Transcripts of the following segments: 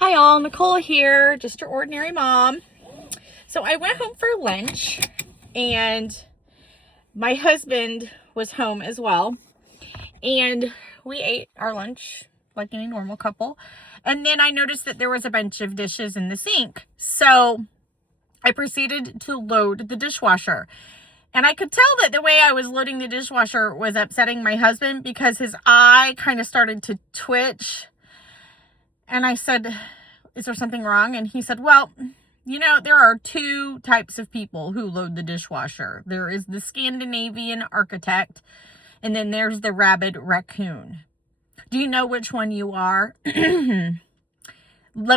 Hi all, Nicole here, just your ordinary mom. So I went home for lunch and my husband was home as well. And we ate our lunch like any normal couple. And then I noticed that there was a bunch of dishes in the sink. So I proceeded to load the dishwasher. And I could tell that the way I was loading the dishwasher was upsetting my husband because his eye kind of started to twitch. And I said, is there something wrong? And he said, well, there are two types of people who load the dishwasher. There is the Scandinavian architect, and then there's the rabid raccoon. Do you know which one you are? Let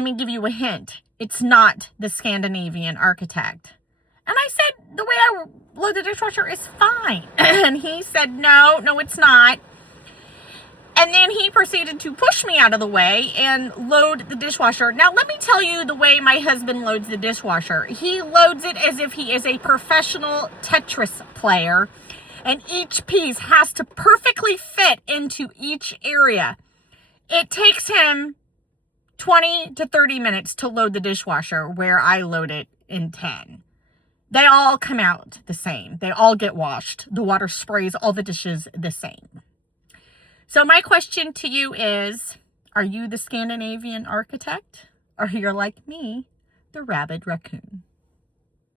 me give you a hint. It's not the Scandinavian architect. And I said, the way I load the dishwasher is fine. And he said, no, it's not. And then he proceeded to push me out of the way and load the dishwasher. Now, let me tell you the way my husband loads the dishwasher. He loads it as if he is a professional Tetris player, and each piece has to perfectly fit into each area. It takes him 20 to 30 minutes to load the dishwasher, where I load it in 10. They all come out the same. They all get washed. The water sprays all the dishes the same. So my question to you is, are you the Scandinavian architect, or you're like me, the rabid raccoon?